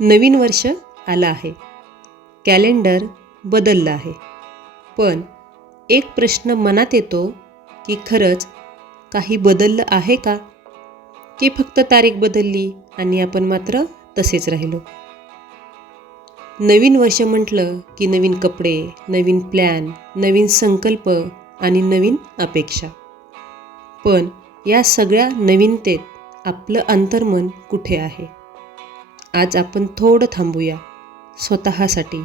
नवीन वर्ष आलं आहे. कॅलेंडर बदललं आहे. पण एक प्रश्न मनात येतो की खरंच काही बदललं आहे का? की फक्त तारीख बदलली आणि आपण मात्र तसेच राहिलो? नवीन वर्ष म्हटलं की नवीन कपडे, नवीन प्लॅन, नवीन संकल्प आणि नवीन अपेक्षा. पण या सगळ्या नवीनतेत आपलं अंतर्मन कुठे आहे? आज आपण थोडं थांबूया स्वतःसाठी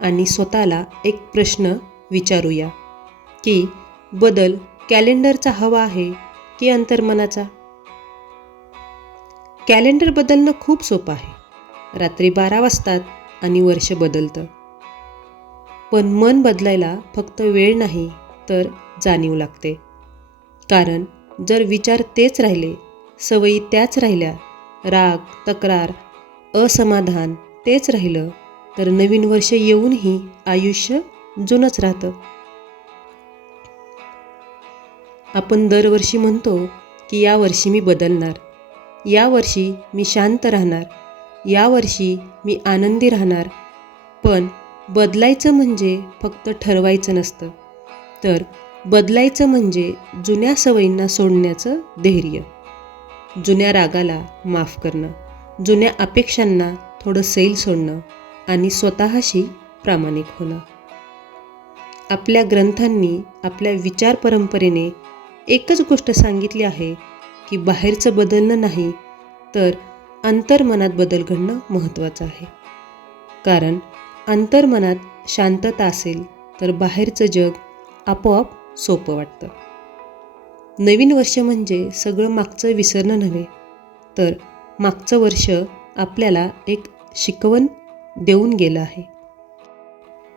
आणि स्वतःला एक प्रश्न विचारूया की बदल कॅलेंडरचा हवा आहे की अंतर्मनाचा? कॅलेंडर बदलणं खूप सोपं आहे. रात्री 12 वाजतात आणि वर्ष बदलतं. पण मन बदलायला फक्त वेळ नाही तर जाणीव लागते. कारण जर विचार तेच राहिले, सवयी त्याच राहिल्या, राग, तक्रार, असमाधान तेच राहिलं, तर नवीन वर्ष येऊनही आयुष्य जुनंच राहतं. आपण दरवर्षी म्हणतो की यावर्षी मी बदलणार, यावर्षी मी शांत राहणार, यावर्षी मी आनंदी राहणार. पण बदलायचं म्हणजे फक्त ठरवायचं नसतं, तर बदलायचं म्हणजे जुन्या सवयींना सोडण्याचं धैर्य, जुन्या रागाला माफ करणं, जुन्या अपेक्षांना थोडं सैल सोडणं आणि स्वतःशी प्रामाणिक होणं. आपल्या ग्रंथांनी, आपल्या विचार परंपरेने एकच गोष्ट सांगितली आहे की बाहेरचं बदलणं नाही तर अंतर्मनात बदल घडणं महत्त्वाचं आहे. कारण अंतर्मनात शांतता असेल तर बाहेरचं जग आपोआप सोपं वाटतं. नवीन वर्ष म्हणजे सगळं मागचं विसरणं नव्हे, तर मागचं वर्ष आपल्याला एक शिकवण देऊन गेलं आहे,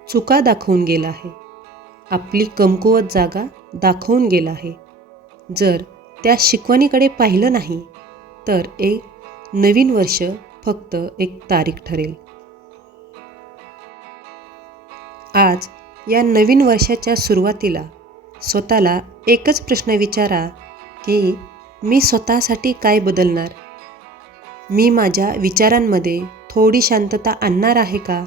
चुका दाखवून गेला आहे, आपली कमकुवत जागा दाखवून गेला आहे. जर त्या शिकवणीकडे पाहिलं नाही तर एक नवीन वर्ष फक्त एक तारीख ठरेल. आज या नवीन वर्षाच्या सुरुवातीला स्वतःला एकच प्रश्न विचारा की मी स्वतःसाठी काय बदलणार? मी माझ्या विचारांमध्ये थोडी शांतता आणणार आहे का?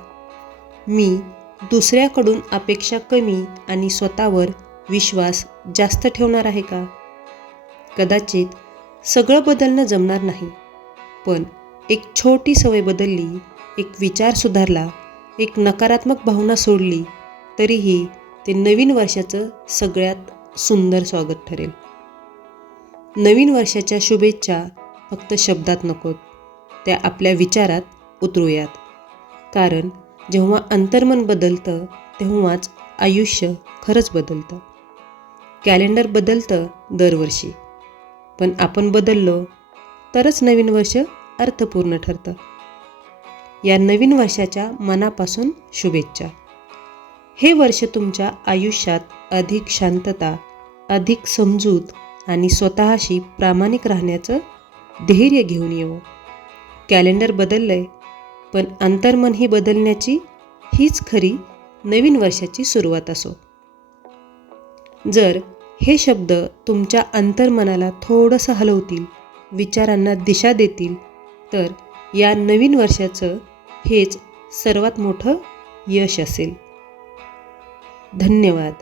मी दुसऱ्याकडून अपेक्षा कमी आणि स्वतःवर विश्वास जास्त ठेवणार आहे का? कदाचित सगळं बदलणं जमणार नाही, पण एक छोटी सवय बदलली, एक विचार सुधारला, एक नकारात्मक भावना सोडली, तरीही ते नवीन वर्षाचं सगळ्यात सुंदर स्वागत ठरेल. नवीन वर्षाच्या शुभेच्छा फक्त शब्दात नकोत, त्या आपल्या विचारात उतरूयात. कारण जेव्हा अंतर्मन बदलतं तेव्हाच आयुष्य खरंच बदलतं. कॅलेंडर बदलतं दरवर्षी, पण आपण बदललो तरच नवीन वर्ष अर्थपूर्ण ठरतं. या नवीन वर्षाच्या मनापासून शुभेच्छा. हे वर्ष तुमच्या आयुष्यात अधिक शांतता, अधिक समजूत आणि स्वतःशी प्रामाणिक राहण्याचं धैर्य घेऊन येवो. कॅलेंडर बदललंय, पण अंतर्मनही बदलण्याची हीच खरी नवीन वर्षाची सुरुवात असो. जर हे शब्द तुमच्या अंतर्मनाला थोडंसं हलवतील, विचारांना दिशा देतील, तर या नवीन वर्षाचं हेच सर्वात मोठं यश असेल. धन्यवाद.